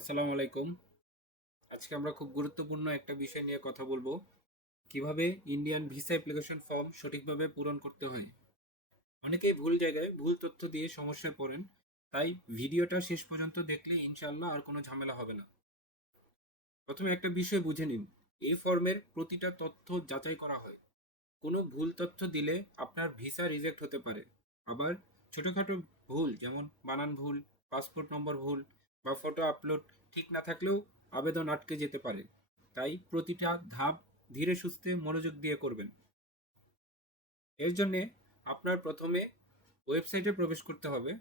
আসসালামু আলাইকুম। আজকে আমরা খুব গুরুত্বপূর্ণ একটা বিষয় নিয়ে কথা বলবো। কিভাবে ইন্ডিয়ান ভিসা অ্যাপ্লিকেশন ফর্ম সঠিকভাবে পূরণ করতে হয়। অনেকেই ভুল জায়গায় ভুল তথ্য দিয়ে সমস্যায় পড়েন। তাই ভিডিওটা শেষ পর্যন্ত দেখলে ইনশাআল্লাহ আর কোনো ঝামেলা হবে না। প্রথমে একটা বিষয় বুঝে নিন। এই ফর্মের প্রতিটা তথ্য যাচাই করা হয়। কোনো ভুল তথ্য দিলে আপনার ভিসা রিজেক্ট হতে পারে। আবার ছোটখাটো ভুল যেমন বানান ভুল, পাসপোর্ট নম্বর ভুল বা ফটো আপলোড ঠিক না থাকলেও আবেদন আটকে যেতে পারে। তাই প্রতিটা ধাপ ধীরে সুস্থে মনোযোগ দিয়ে করবেন। এর জন্যে আপনার প্রথমে ওয়েবসাইটে প্রবেশ করতে হবে।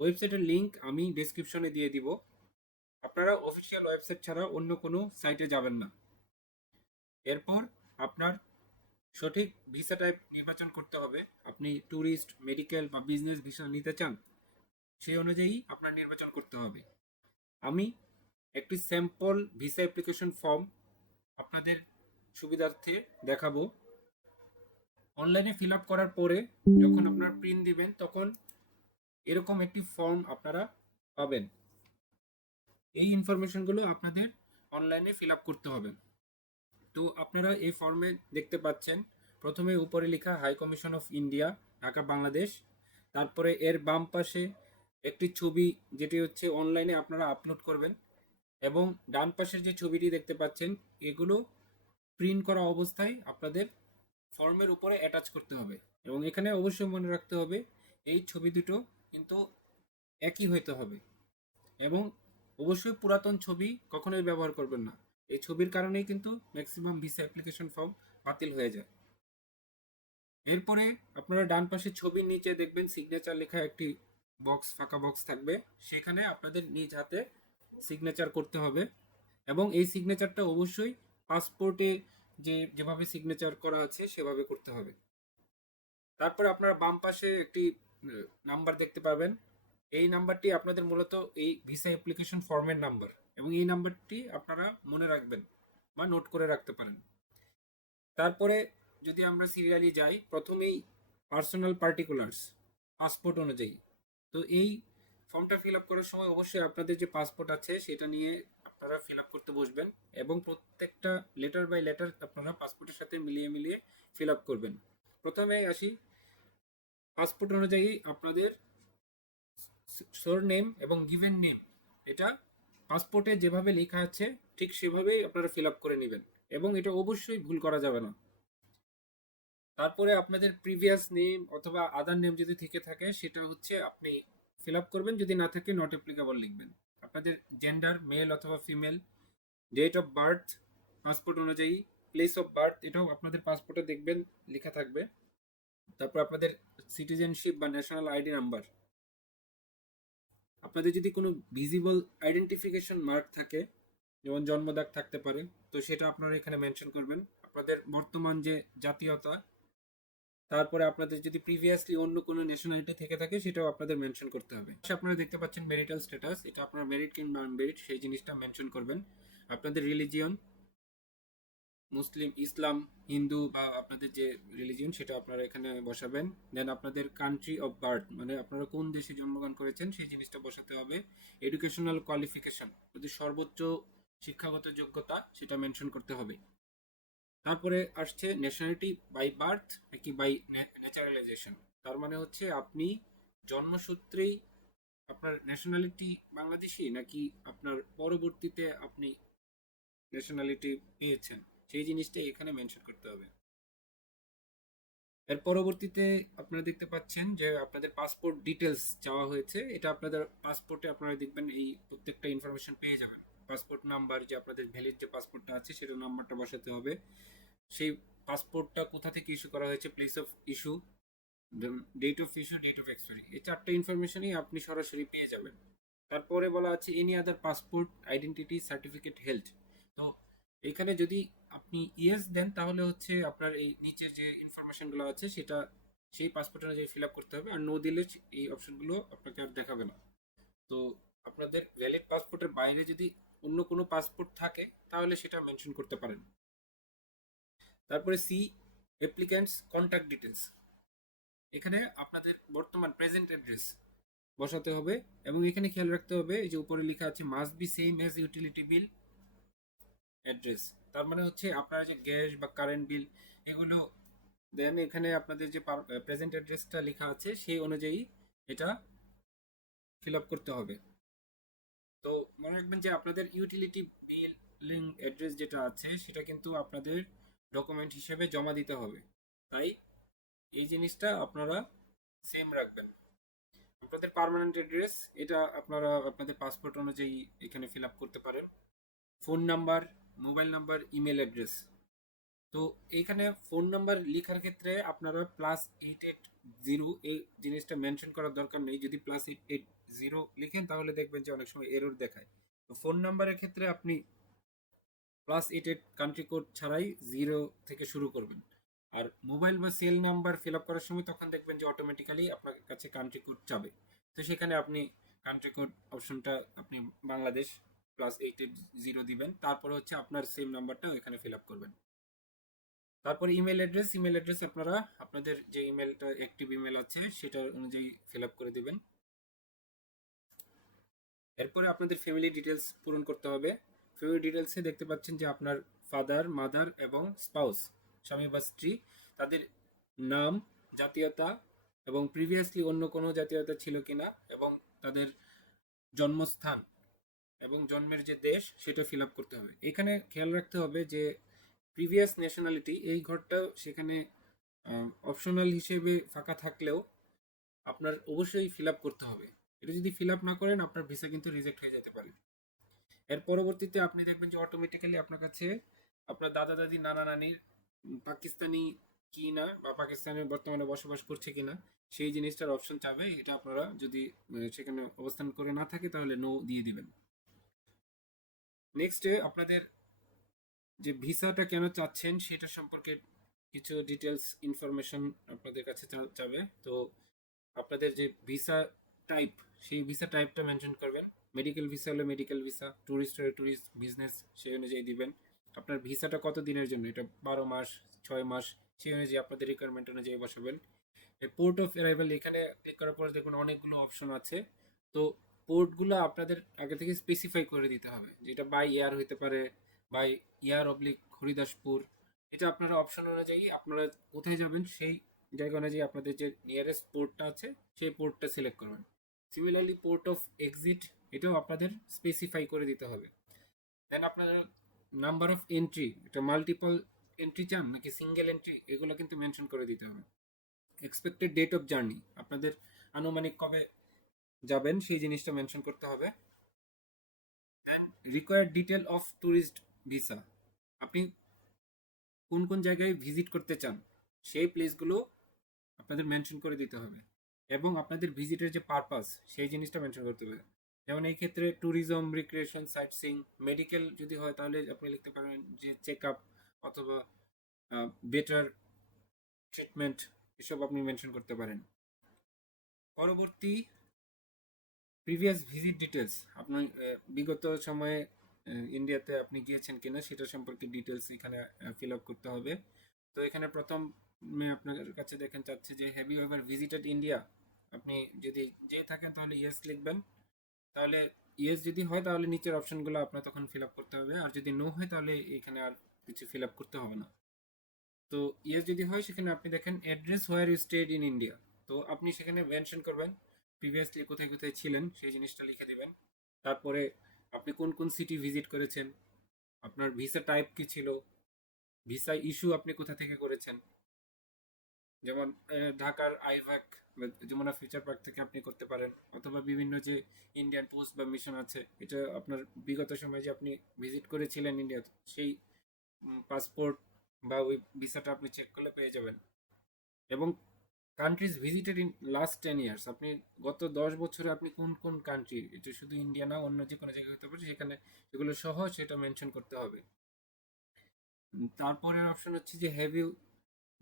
ওয়েবসাইটের লিংক আমি ডেসক্রিপশনে দিয়ে দিব। আপনারা অফিসিয়াল ওয়েবসাইট ছাড়া অন্য কোনো সাইটে যাবেন না। এরপর আপনার সঠিক ভিসা টাইপ নির্বাচন করতে হবে। আপনি ট্যুরিস্ট, মেডিকেল বা বিজনেস ভিসা নিতে চান, সেই অনুযায়ী আপনার নির্বাচন করতে হবে। আমি একটি স্যাম্পল ভিসা অ্যাপ্লিকেশন ফর্ম আপনাদের সুবিধার্থে দেখাবো। অনলাইনে ফিল আপ করার পরে যখন আপনার প্রিন্ট দিবেন তখন এরকম একটি ফর্ম আপনারা পাবেন। এই ইনফরমেশনগুলো আপনাদের অনলাইনে ফিল আপ করতে হবে। তো আপনারা এই ফর্মে দেখতে পাচ্ছেন প্রথমে উপরে লেখা High Commission of India, Dhaka, Bangladesh. তারপরে এর বাম পাশে একটি ছবি, যেটি হচ্ছে অনলাইনে আপনারা আপলোড করবেন। এবং ডান পাশের যে ছবিটি দেখতে পাচ্ছেন, এগুলো প্রিন্ট করা অবস্থায় আপনাদের ফর্মের উপরে অ্যাটাচ করতে হবে। এবং এখানে অবশ্যই মনে রাখতে হবে এই ছবি দুটো কিন্তু একই হইতে হবে। এবং অবশ্যই পুরাতন ছবি কখনোই ব্যবহার করবেন না। এই ছবির কারণেই কিন্তু ম্যাক্সিমাম ভিসা অ্যাপ্লিকেশন ফর্ম বাতিল হয়ে যায়। এরপরে আপনারা ডান পাশে ছবির নিচে দেখবেন সিগনেচার লেখা একটি বক্স, ফাঁকা বক্স থাকবে। সেখানে আপনাদের নিজ হাতে সিগনেচার করতে হবে। এবং এই সিগনেচারটা অবশ্যই পাসপোর্টে যেভাবে সিগনেচার করা আছে সেভাবে করতে হবে। তারপরে আপনারা বাম পাশে একটি নাম্বার দেখতে পাবেন। এই নাম্বারটি আপনাদের মূলত এই ভিসা অ্যাপ্লিকেশন ফর্মের নাম্বার, এবং এই নাম্বারটি আপনারা মনে রাখবেন বা নোট করে রাখতে পারেন। তারপরে যদি আমরা সিরিয়ালি যাই, প্রথমেই পার্সোনাল পার্টিকুলার্স, পাসপোর্ট অনুযায়ী। তো এই ফর্মটা ফিল আপ করার সময় অবশ্যই আপনাদের যে পাসপোর্ট আছে সেটা নিয়ে আপনারা ফিল আপ করতে বসবেন। এবং প্রত্যেকটা লেটার বাই লেটার আপনারা পাসপোর্টের সাথে মিলিয়ে মিলিয়ে ফিল আপ করবেন। প্রথমে আসি, পাসপোর্ট অনুযায়ী আপনাদের নেম এবং গিভেন নেম, এটা পাসপোর্টে যেভাবে লেখা আছে ঠিক সেভাবেই আপনারা ফিল আপ করে নেবেন। এবং এটা অবশ্যই ভুল করা যাবে না। তারপরে আপনাদের প্রিভিয়াস নেম অথবা আদার নেম যদি থেকে থাকে সেটা হচ্ছে আপনি ফিল আপ করবেন, যদি না থাকে নট অ্যাপ্লিকেবল লিখবেন। আপনাদের জেন্ডার মেল অথবা female, date of birth passport অনুযায়ী, প্লেস অফ বার্থ এটাও আপনাদের পাসপোর্টে দেখবেন লেখা থাকবে। তারপর আপনাদের সিটিজেনশিপ বা ন্যাশনাল আইডি নাম্বার। আপনাদের যদি কোনো ভিজিবল আইডেন্টিফিকেশন মার্ক থাকে, যেমন জন্মদাগ থাকতে পারে, তো সেটা আপনারা এখানে মেনশন করবেন। আপনাদের বর্তমান যে জাতীয়তা, তারপরে আপনাদের যদি প্রিভিয়াসলি অন্য কোনো ন্যাশনালিটি থেকে থাকে সেটাও আপনাদের মেনশন করতে হবে। আপনারা দেখতে পাচ্ছেন মেরিটাল স্ট্যাটাস, এটা আপনার মেরিট কিংবা আনমেরিট সেই জিনিসটা মেনশন করবেন। আপনাদের রিলিজিয়ন, মুসলিম, ইসলাম, হিন্দু বা আপনাদের যে রিলিজিয়ন সেটা আপনারা এখানে বসাবেন। দেন আপনাদের কান্ট্রি অফ বার্থ, মানে আপনারা কোন দেশে জন্মগ্রহণ করেছেন সেই জিনিসটা বসাতে হবে। এডুকেশনাল কোয়ালিফিকেশন, যদি সর্বোচ্চ শিক্ষাগত যোগ্যতা সেটা মেনশন করতে হবে। তারপরে আসছে ন্যাশনালিটি বাই বার্থ নাকি বাই ন্যাচারালাইজেশন। তার মানে হচ্ছে আপনি জন্মসূত্রেই আপনার ন্যাশনালিটি বাংলাদেশি, নাকি আপনার পরবর্তীতে আপনি ন্যাশনালিটি পেয়েছেন, সেই জিনিসটা এখানে মেনশন করতে হবে। এর পরবর্তীতে আপনারা দেখতে পাচ্ছেন যে আপনাদের পাসপোর্ট ডিটেলস চাওয়া হয়েছে। এটা আপনাদের পাসপোর্টে আপনারা দেখবেন এই প্রত্যেকটা ইনফরমেশন পেয়ে যাবেন। পাসপোর্ট নাম্বার, যে আপনাদের ভ্যালিড যে পাসপোর্টটা আছে সেটার নাম্বারটা বসাতে হবে। সেই পাসপোর্টটা কোথা থেকে ইস্যু করা হয়েছে, place of issue, date of issue, date of expiry, এই চারটে ইনফরমেশনই আপনি সরাসরি পেয়ে যাবেন। তারপরে বলা আছে any other passport identity certificate held. তো এখানে যদি আপনি ইয়েস দেন তাহলে হচ্ছে আপনার এই নিচের যে ইনফরমেশনগুলো আছে সেটা সেই পাসপোর্ট অনুযায়ী ফিল আপ করতে হবে। আর নো দিলে এই অপশনগুলো আপনাকে আর দেখাবে না। তো আপনাদের ভ্যালিড পাসপোর্টের বাইরে যদি অন্য কোনো পাসপোর্ট থাকে তাহলে সেটা মেনশন করতে পারেন। তারপরে সি, অ্যাপ্লিক্যান্টস কন্ট্যাক্ট ডিটেলস। এখানে আপনাদের বর্তমান প্রেজেন্ট অ্যাড্রেস, বসাতে হবে। এবং এখানে খেয়াল রাখতে হবে, এই যে উপরে লেখা আছে must be same as utility bill address. তার মানে হচ্ছে আপনারা যে গ্যাস বা কারেন্ট বিল এগুলো দেন, এখানে আপনাদের যে প্রেজেন্ট অ্যাড্রেসটা লেখা আছে সেই অনুযায়ী এটা ফিল আপ করতে হবে। তো মনে রাখবেন যে আপনাদের ইউটিলিটি বিলিং অ্যাড্রেস যেটা আছে সেটা কিন্তু আপনাদের ডকুমেন্ট হিসেবে জমা দিতে হবে। তাই এই জিনিসটা আপনারা সেম রাখবেন। আপনাদের পার্মানেন্ট অ্যাড্রেস এটা আপনারা আপনাদের পাসপোর্ট অনুযায়ী এখানে ফিল আপ করতে পারেন। Phone number, mobile number, email address. তো এইখানে ফোন নাম্বার লেখার ক্ষেত্রে আপনারা +880 এই জিনিসটা মেনশন করার দরকার নেই। যদি +880 লিখেন তাহলে দেখবেন যে অনেক সময় এরর দেখায়। তো ফোন নাম্বারের ক্ষেত্রে আপনি +88 কান্ট্রি কোড ছাড়াই 0 থেকে শুরু করবেন। আর মোবাইল বা সেল নাম্বার ফিল আপ করার সময় তখন দেখবেন যে অটোমেটিক্যালি আপনার কাছে কান্ট্রি কোড চাবে। তো সেখানে আপনি কান্ট্রি কোড অপশনটা আপনি বাংলাদেশ +880 দিবেন। তারপরে হচ্ছে আপনার সেম নাম্বারটা এখানে ফিল আপ করবেন। তারপর ইমেল অ্যাড্রেস আপনারা আপনাদের যে ইমেলটা অ্যাক্টিভ ইমেল আছে সেটা অনুযায়ী ফিল আপ করে দিবেন। এরপরে আপনাদের ফ্যামিলি ডিটেলস পূরণ করতে হবে। ফ্যামিলি ডিটেলসে দেখতে পাচ্ছেন যে আপনার ফাদার, মাদার এবং স্পাউস, স্বামী বা স্ত্রী, তাদের নাম, জাতীয়তা এবং প্রিভিয়াসলি অন্য কোনো জাতীয়তা ছিল কিনা, এবং তাদের জন্মস্থান এবং জন্মের যে দেশ সেটা ফিল আপ করতে হবে। এখানে খেয়াল রাখতে হবে যে প্রিভিয়াস ন্যাশনালিটি এই ঘরটা সেখানে অপশনাল হিসেবে ফাঁকা থাকলেও আপনার অবশ্যই ফিল আপ করতে হবে। এটা যদি ফিল আপ না করেন আপনার ভিসা কিন্তু রিজেক্ট হয়ে যেতে পারে। এর পরবর্তীতে আপনি দেখবেন যে অটোমেটিক্যালি আপনার কাছে আপনার দাদা দাদি নানা নানির পাকিস্তানি কি না বা পাকিস্তানে বর্তমানে বসবাস করছে কিনা সেই জিনিসটার অপশন চাবে। এটা আপনারা যদি সেখানে অবস্থান করে না থাকে তাহলে নো দিয়ে দিবেন। নেক্সট আপনাদের যে ভিসাটা কেন চাচ্ছেন সেটা সম্পর্কে কিছু ডিটেলস ইনফরমেশন আপনাদের কাছে চাবে। তো আপনাদের যে ভিসা টাইপ সেই ভিসা টাইপটা মেনশন করবেন। মেডিকেল ভিসা হলে মেডিকেল ভিসা, ট্যুরিস্ট হলে ট্যুরিস্ট, বিজনেস সেই অনুযায়ী দিবেন। আপনার ভিসাটা কত দিনের জন্য, এটা 12 মাস, 6 মাস, সেই অনুযায়ী আপনাদের রিকোয়ারমেন্ট অনুযায়ী বসাবেন। পোর্ট অফ অ্যারাইভাল এখানে ক্লিক করার পর দেখুন অনেকগুলো অপশন আছে। তো পোর্টগুলো আপনাদের আগে থেকে স্পেসিফাই করে দিতে হবে, যেটা বাই এয়ার হইতে পারে, বাই এয়ার হরিদাসপুর। এটা আপনারা অপশন অনুযায়ী আপনারা কোথায় যাবেন সেই জায়গা অনুযায়ী আপনাদের যে নিয়ারেস্ট পোর্টটা আছে সেই পোর্টটা সিলেক্ট করবেন। সিমিলারলি পোর্ট অফ এক্সিট এটাও আপনাদের স্পেসিফাই করে দিতে হবে। দেন আপনারা নাম্বার অফ এন্ট্রি, এটা মাল্টিপল এন্ট্রি চান নাকি সিঙ্গেল এন্ট্রি এগুলো কিন্তু মেনশন করে দিতে হবে। এক্সপেক্টেড ডেট অফ জার্নি, আপনাদের আনুমানিক কবে যাবেন সেই জিনিসটা মেনশন করতে হবে। Then required detail of tourist visa, আপনি কোন কোন জায়গায় ভিজিট করতে চান সেই প্লেসগুলো আপনাদের মেনশন করে দিতে হবে। এবং আপনাদের ভিজিটের যে পারপাস সেই জিনিসটা মেনশন করতে হবে। যেমন এই ক্ষেত্রে tourism, recreation, sightseeing, medical যদি হয় তাহলে আপনি লিখতে পারেন যে চেক আপ অথবা বেটার ট্রিটমেন্ট, এসব আপনি মেনশন করতে পারেন। পরবর্তী প্রিভিয়াস ভিজিট ডিটেলস, আপনার বিগত সময়ে ইন্ডিয়াতে আপনি গিয়েছেন কিনা সেটা সম্পর্কে ডিটেলস এখানে ফিল আপ করতে হবে। তো এখানে প্রথমে আপনার কাছে দেখেন চাচ্ছে যে have you ever visited India. আপনি যদি যেয়ে থাকেন তাহলে ইয়েস লিখবেন। তাহলে ইয়েস যদি হয় তাহলে নিচের অপশনগুলো আপনার তখন ফিল আপ করতে হবে, আর যদি নো হয় তাহলে এখানে আর কিছু ফিল আপ করতে হবে না। তো ইয়েস যদি হয় সেখানে আপনি দেখেন address where you stayed in India. তো আপনি সেখানে মেনশন করবেন প্রিভিয়াসলি কোথায় কোথায় ছিলেন সেই জিনিসটা লিখে দিবেন। তারপরে আপনি কোন কোন সিটি ভিজিট করেছেন, আপনার ভিসা টাইপ কি ছিল, ভিসা ইস্যু আপনি কোথা থেকে করেছেন। যেমন ঢাকার আইভ্যাক বা যমুনা ফিউচার পার্ক থেকে আপনি করতে পারেন, অথবা বিভিন্ন যে ইন্ডিয়ান পোস্ট বা মিশন আছে এটা আপনার বিগত সময়ে যে আপনি ভিজিট করেছিলেন ইন্ডিয়া সেই পাসপোর্ট বা ওই ভিসাটা আপনি চেক করলে পেয়ে যাবেন। এবং countries visited in last 10 years, আপনি গত 10 বছরে আপনি কোন কোন কান্ট্রি, এটা শুধু ইন্ডিয়া না অন্য যে কোনো জায়গায় হতে পারে সেখানে সেগুলো সহ সেটা মেনশন করতে হবে। তারপরের অপশন হচ্ছে যে have you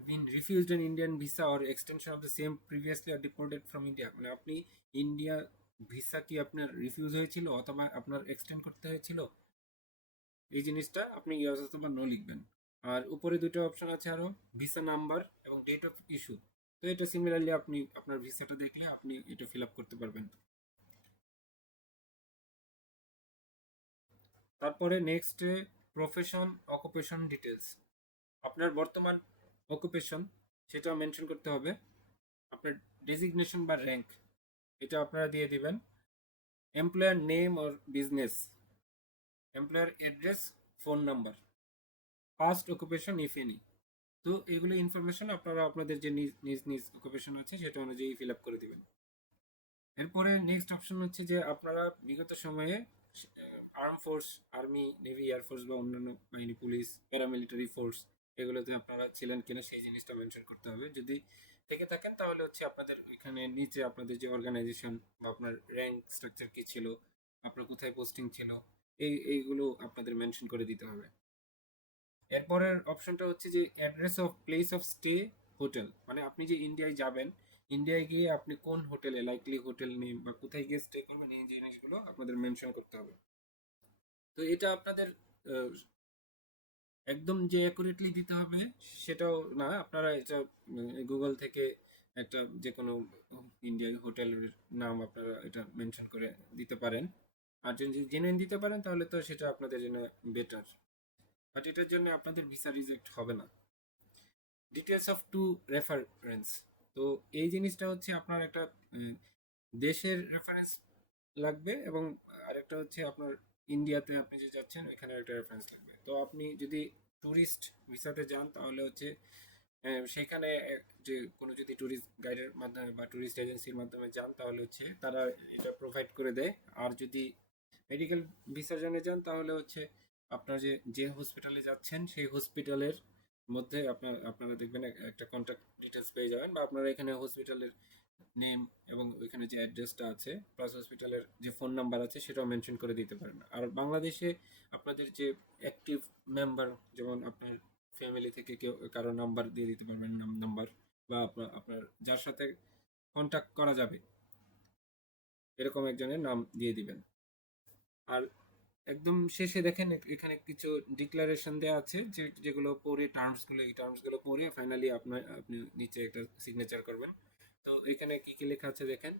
been refused an Indian visa or extension of the same previously or deported from India, মানে আপনি ইন্ডিয়া ভিসা কি আপনার রিফিউজ হয়েছিল অথবা আপনার এক্সটেন্ড করতে হয়েছিল, এই জিনিসটা আপনি ইয়েস অথবা নো লিখবেন। আর উপরে দুটো অপশন আছে আরো, ভিসা নাম্বার এবং ডেট অফ ইস্যু। তো এটা সিমিলারলি আপনি আপনার ভিসাটা দেখলে আপনি এটা ফিল আপ করতে পারবেন। তারপরে নেক্সট প্রফেশন অকুপেশন ডিটেলস, আপনার বর্তমান অকুপেশন সেটা মেনশন করতে হবে। আপনার ডেজিগনেশন বা র্যাঙ্ক এটা আপনারা দিয়ে দিবেন। Employer name or business, employer address, phone number, past occupation if any. তো এগুলো ইনফরমেশন আপনারা আপনাদের যে নিজ নিজ নিজ অকুপেশন আছে সেটা অনুযায়ী ফিল আপ করে দিবেন। এরপরে নেক্সট অপশন হচ্ছে যে আপনারা বিগত সময়ে arm force, army, navy, air force বা অন্যান্য বাহিনী, পুলিশ, প্যারামিলিটারি ফোর্স এগুলোতে আপনারা ছিলেন কিনা সেই জিনিসটা মেনশন করতে হবে। যদি থেকে থাকেন তাহলে হচ্ছে আপনাদের এখানে নিচে আপনাদের যে অর্গানাইজেশন বা আপনার র্যাঙ্ক স্ট্রাকচার কি ছিল, আপনার কোথায় পোস্টিং ছিল, এইগুলো আপনাদের মেনশন করে দিতে হবে। এরপরের অপশনটা হচ্ছে যে address of place of stay hotel, মানে আপনি যে ইন্ডিয়ায় যাবেন, ইন্ডিয়ায় গিয়ে আপনি কোন হোটেলে, লাইকলি হোটেল নেম বা কোথায় গিয়ে স্টে করবেন, এই জিনিসগুলো আপনাদের মেনশন করতে হবে। তো এটা আপনাদের একদম যে অ্যাকুরেটলি দিতে হবে সেটাও না, আপনারা এটা গুগল থেকে একটা যে কোনো ইন্ডিয়ান হোটেলের নাম আপনারা এটা মেনশন করে দিতে পারেন। আর যদি জেনুইন দিতে পারেন তাহলে তো সেটা আপনাদের জন্য বেটার, বাট এটার জন্য আপনাদের ভিসা রিজেক্ট হবে না। ডিটেলস অফ টু রেফারেন্স, তো এই জিনিসটা হচ্ছে আপনার একটা দেশের রেফারেন্স লাগবে এবং আরেকটা হচ্ছে আপনার ইন্ডিয়াতে আপনি যে যাচ্ছেন ওইখানে একটা রেফারেন্স লাগবে। তো আপনি যদি ট্যুরিস্ট ভিসাতে যান তাহলে হচ্ছে সেখানে যে কোনো যদি ট্যুরিস্ট গাইডের মাধ্যমে বা ট্যুরিস্ট এজেন্সির মাধ্যমে যান তাহলে হচ্ছে তারা এটা প্রোভাইড করে দেয়। আর যদি মেডিকেল ভিসার জন্য যান তাহলে হচ্ছে আপনার যে যে হসপিটালে যাচ্ছেন সেই হসপিটালের মধ্যে আপনারা দেখবেন একটা কন্ট্যাক্ট ডিটেলস পেয়ে যাবেন, বা আপনারা এখানে হসপিটালের নেম এবং ওইখানে যে অ্যাড্রেসটা আছে প্লাস হসপিটালের যে ফোন নাম্বার আছে সেটাও মেনশন করে দিতে পারেন। আর বাংলাদেশে আপনাদের যে অ্যাক্টিভ মেম্বার, যেমন আপনার ফ্যামিলি থেকে কেউ কারো নাম্বার দিয়ে দিতে পারবেন, নাম্বার, বা আপনার যার সাথে কন্ট্যাক্ট করা যাবে এরকম একজনের নাম দিয়ে দিবেন। আর একদম শেষে দেখেন এখানে কিছু ডিক্লারেশন দেওয়া আছে যেগুলো পড়ে টার্মসগুলো, এই টার্মসগুলো পড়ে ফাইনালি আপনি নিচে একটা সিগনেচার করবেন। তো এখানে কি কি লেখা আছে দেখেন,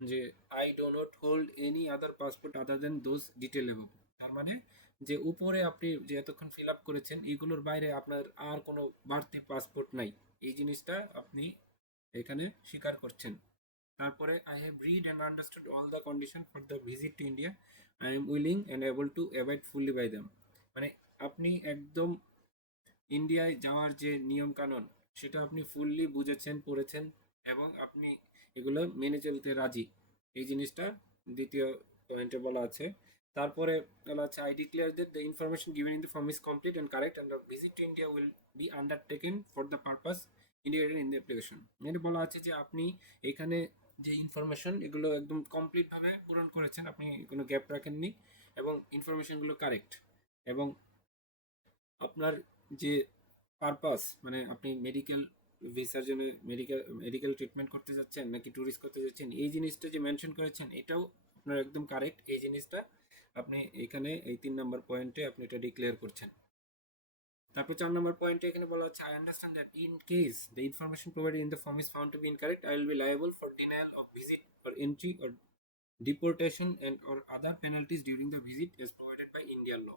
যে I do not hold any other passport other than those detail above. তার মানে যে উপরে আপনি যে এতক্ষণ ফিল আপ করেছেন এইগুলোর বাইরে আপনার আর কোনো বাড়তি পাসপোর্ট নাই, এই জিনিসটা আপনি এখানে স্বীকার করছেন। তারপরে I have read and understood all the condition for the visit to India, I am willing and able to avoid fully by them. মানে আপনি একদম ইন্ডিয়ায় যাওয়ার যে নিয়ম কানুন সেটা আপনি ফুললি বুঝেছেন, পড়েছেন এবং আপনি এগুলো মেনে চলতে রাজি, এই জিনিসটা দ্বিতীয় পয়েন্টে বলা আছে। তারপরে বলা আছে I declare that the information given in the form is complete and correct and the visit to India will be undertaken for the purpose indicated in the application. মানে বলা আছে যে আপনি এখানে যে ইনফরমেশন এগুলো একদম কমপ্লিটভাবে পূরণ করেছেন, আপনি কোনো গ্যাপ রাখেননি এবং ইনফরমেশনগুলো কারেক্ট, এবং আপনার যে পারপাস, মানে আপনি মেডিকেল ভিসার জন্য মেডিকেল ট্রিটমেন্ট করতে যাচ্ছেন নাকি ট্যুরিস্ট করতে যাচ্ছেন, এই জিনিসটা যে মেনশন করেছেন এটাও আপনার একদম কারেক্ট, এই জিনিসটা আপনি এখানে এই 3 নম্বর পয়েন্টে আপনি এটা ডিক্লেয়ার করছেন। তারপর 4 নম্বর পয়েন্টে এখানে বলা হচ্ছে I understand that in case the information provided in the form is found to be incorrect I will be liable for denial of visit or entry or deportation and or other penalties during the visit as provided by Indian law.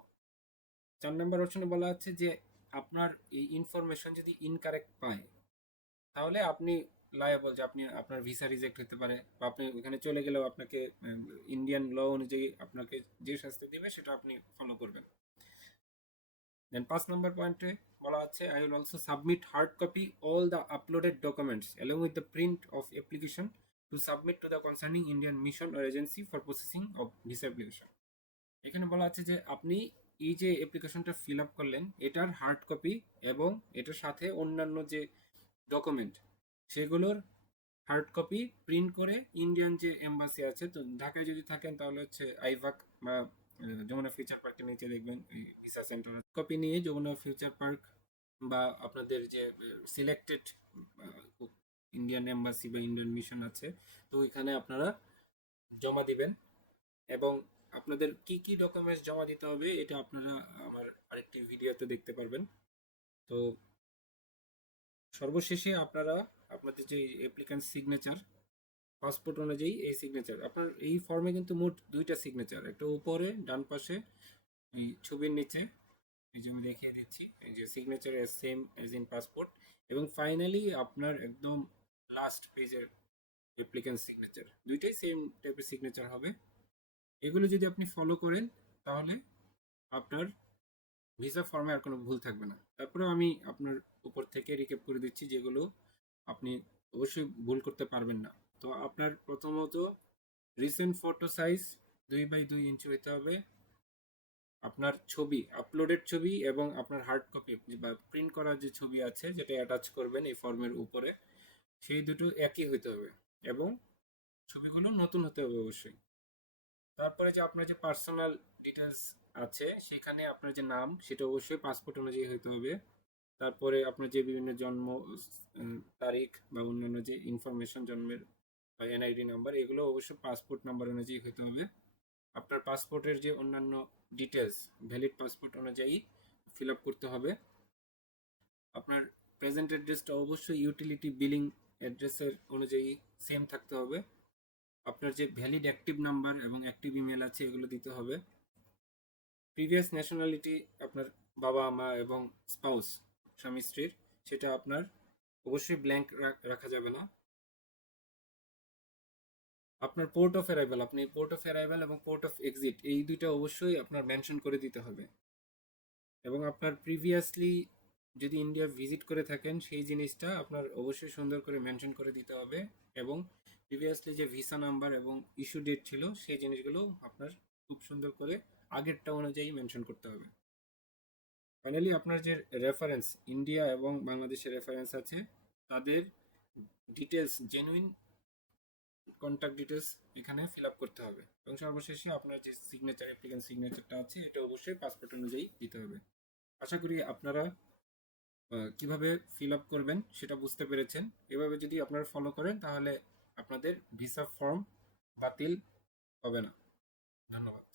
4 number অপশনে বলা আছে যে আপনার এই information যদি incorrect পায় তাহলে আপনি লায়াবল, যে আপনি আপনার ভিসা রিজেক্ট হতে পারে বা আপনি ওখানে চলে গেলেও আপনাকে ইন্ডিয়ান ল অনুযায়ী আপনাকে যে শাস্তি দিবে সেটা আপনি ফলো করবেন। দেন 5 নম্বর পয়েন্টে বলা আছে I will also submit hard copy all the uploaded documents along with the print of application to submit to the concerning Indian mission or agency for processing of visa application. এখানে বলা আছে যে আপনি এই যে অ্যাপ্লিকেশনটা ফিল আপ করলেন এটার হার্ড কপি এবং এটার সাথে অন্যান্য যে ডকুমেন্ট সেগুলোর হার্ড কপি প্রিন্ট করে ইন্ডিয়ান যে এম্বাসি আছে, তো ঢাকায় যদি থাকেন তাহলে হচ্ছে আইভাক বা যমুনা ফিউচার পার্কের নিচে দেখবেন ভিসা সেন্টার, কপি নিয়ে যমুনা ফিউচার পার্ক বা আপনাদের যে সিলেক্টেড ইন্ডিয়ান এম্বাসি বা ইন্ডিয়ান মিশন আছে তো ওইখানে আপনারা জমা দিবেন। এবং আপনাদের কি কি ডকুমেন্টস জমা দিতে হবে এটা আপনারা আমার আরেকটি ভিডিওতে দেখতে পারবেন। তো সর্বশেষে আপনারা আপনাদের যে অ্যাপ্লিক্যান্ট সিগনেচার, পাসপোর্ট অনুযায়ী এই সিগনেচার, আপনার এই ফর্মে কিন্তু মোট দুইটা সিগনেচার, একটা উপরে ডান পাশে এই ছবির নিচে, এই যে আমি দেখিয়ে দিচ্ছি, এই যে signature same as in passport, এবং ফাইনালি আপনার একদম লাস্ট পেজের অ্যাপ্লিক্যান্ট সিগনেচার, দুইটাই সেম টাইপের সিগনেচার হবে। এগুলো যদি আপনি ফলো করেন তাহলে আপনার ভিসা ফর্মে আর কোনো ভুল থাকবে না। তারপরেও আমি আপনার উপর থেকে রিক্যাপ করে দিচ্ছি যেগুলো আপনি অবশ্যই ভুল করতে পারবেন না। তো আপনার প্রথমত রিসেন্ট ফটো সাইজ 2x2 ইঞ্চি হইতে হবে। আপনার ছবি, আপলোডেড ছবি এবং আপনার হার্ড কপি বা প্রিন্ট করা যে ছবি আছে যেটা অ্যাটাচ করবেন এই ফর্মের উপরে, সেই দুটো একই হইতে হবে এবং ছবিগুলো নতুন হতে হবে অবশ্যই। তারপরে যে আপনার যে পার্সোনাল ডিটেলস আছে সেখানে আপনার যে নাম সেটা অবশ্যই পাসপোর্ট অনুযায়ী হইতে হবে। তারপরে আপনার যে বিভিন্ন জন্ম তারিখ বা অন্যান্য যে ইনফরমেশন জন্মের বা এনআইডি নাম্বার, এগুলো অবশ্যই পাসপোর্ট নাম্বার অনুযায়ী হতে হবে। আপনার পাসপোর্টের যে অন্যান্য ডিটেলস ভ্যালিড পাসপোর্ট অনুযায়ী ফিল আপ করতে হবে। আপনার প্রেজেন্ট অ্যাড্রেসটা অবশ্যই ইউটিলিটি বিলিং অ্যাড্রেসের অনুযায়ী সেম থাকতে হবে। আপনার যে ভ্যালিড অ্যাক্টিভ নাম্বার এবং অ্যাক্টিভ ইমেল আছে এগুলো দিতে হবে। প্রিভিয়াস ন্যাশনালিটি আপনার বাবা মা এবং স্পাউস, স্বামী স্ত্রীর, সেটা আপনার অবশ্যই ব্ল্যাঙ্ক রাখা যাবে না। আপনার পোর্ট অফ অ্যারাইভাল, আপনি পোর্ট অফ অ্যারাইভাল এবং পোর্ট অফ এক্সিট এই দুইটা অবশ্যই আপনার মেনশন করে দিতে হবে। এবং আপনার প্রিভিয়াসলি যদি ইন্ডিয়া ভিজিট করে থাকেন সেই জিনিসটা আপনার অবশ্যই সুন্দর করে মেনশন করে দিতে হবে। এবং প্রিভিয়াসলি যে ভিসা নাম্বার এবং ইস্যু ডেট ছিল সেই জিনিসগুলো আপনার খুব সুন্দর করে আগেরটা অনুযায়ী মেনশন করতে হবে। ফাইনালি আপনার যে রেফারেন্স, ইন্ডিয়া এবং বাংলাদেশের রেফারেন্স আছে তাদের ডিটেলস, জেনুইন কন্ট্যাক্ট ডিটেলস এখানে ফিল আপ করতে হবে। এবং সর্বশেষে আপনার যে সিগনেচার, অ্যাপ্লিকেন্ট সিগনেচারটা আছে এটা অবশ্যই পাসপোর্ট অনুযায়ী দিতে হবে। আশা করি আপনারা কিভাবে ফিল আপ করবেন সেটা বুঝতে পেরেছেন। এভাবে যদি আপনারা ফলো করেন তাহলে আপনাদের ভিসা ফর্ম বাতিল হবে না। ধন্যবাদ।